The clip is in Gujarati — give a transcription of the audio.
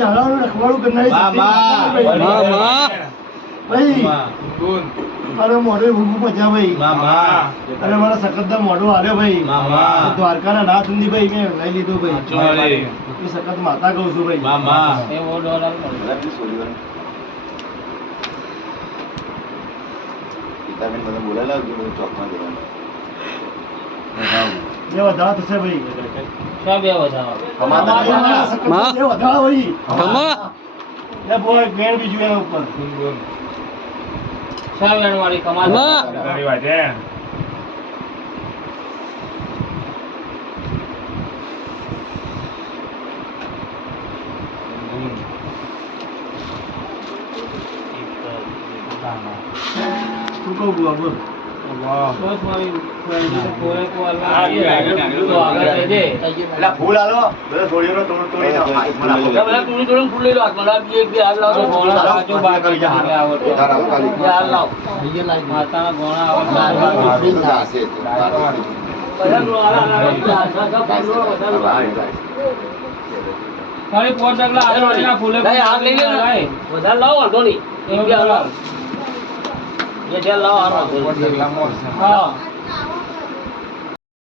ઝાડાનું રખવાડું કરનારી ભાઈ અરે મોઢે ઊંઘું મજા ભાઈ અરે મારા સખતદા મોઢો હાલ્યો ભાઈ દ્વારકાના નાથ ઊંધી ભાઈ મેં લઈ લીધો ભાઈ એ સખત માતા કહું છું ભાઈ મને બોલાયેલા ચોકમાં જવાનું બે વધારા થશે ભાઈ શું બે વધારા બે વધારા ભાઈ લે બોલ વેણ બીજું એના ઉપર શું વેણ વાળી કમાલ શું કહું બોલ બોલ ફૂલ આલો થોડીનો તોડી ફૂલ લઈ લો માતાના ગોણા ખાલી 5 ડગલા ફૂલે વધારે લાવો વાંધો નહીં એ લાવો હા